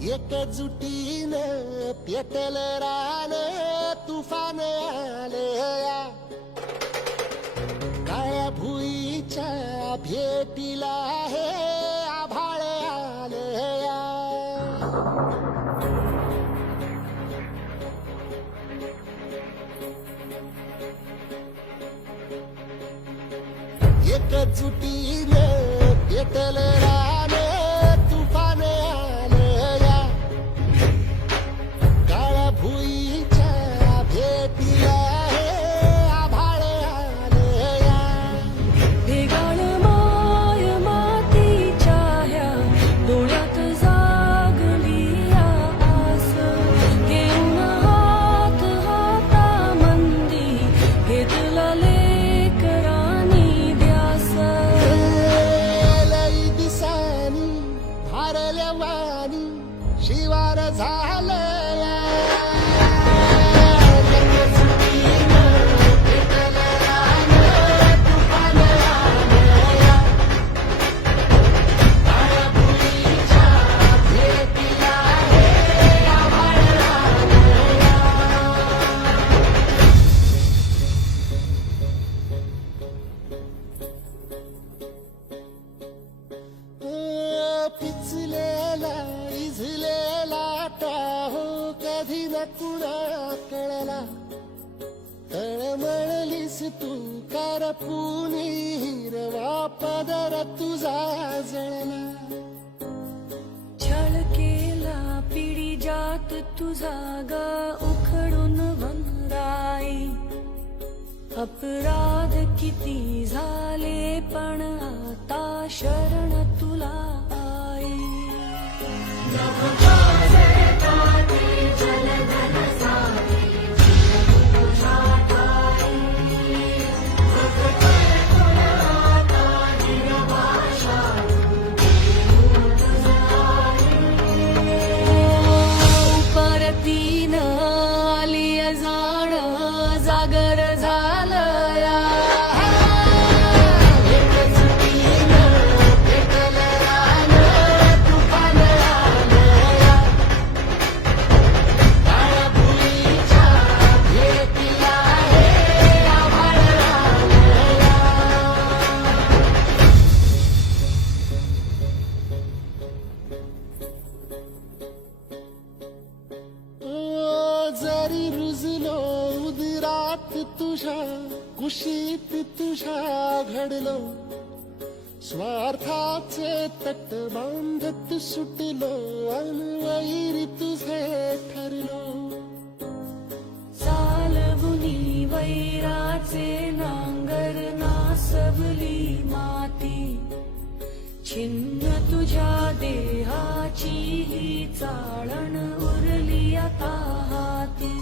एकजुटीनं पेटलं रान तुफान आलया काळ्या भुईच्या भेटीला हे आभाळ आलया एकजुटीनं पेटलं रान तुफान आलया काळ्या भुईच्या भेटीला हे आभाळ आलया भेगाळ माय मातीच्या ह्या डोळ्यात जागली आस घेऊन हात हातामंदी घेतला लेकरांनी ध्यास लई दिसानी भारल्या वाणी शिवार झालया पिचलेला इझलेला टाहो कधी न कुणा कळला तळमळलीस तू कारपुनी हिरवा पदर तुझा जळला छळ केला पिढी जात तुझा ग उखडून वनराई अपराध किती झाले पण आता शरण तुला आई परतीन आली जाण जागर झालया जरी रुजलो उदरात तुझ्या कुशीत तुझ्या घडलो स्वार्थाचे तट बांधत सुटलो अनवैरी तुझे ठरलो चालवुनी वैराचे नांगर नासवली माती छिन्न तुझ्या देहाची ही चाळण उरली आता हाती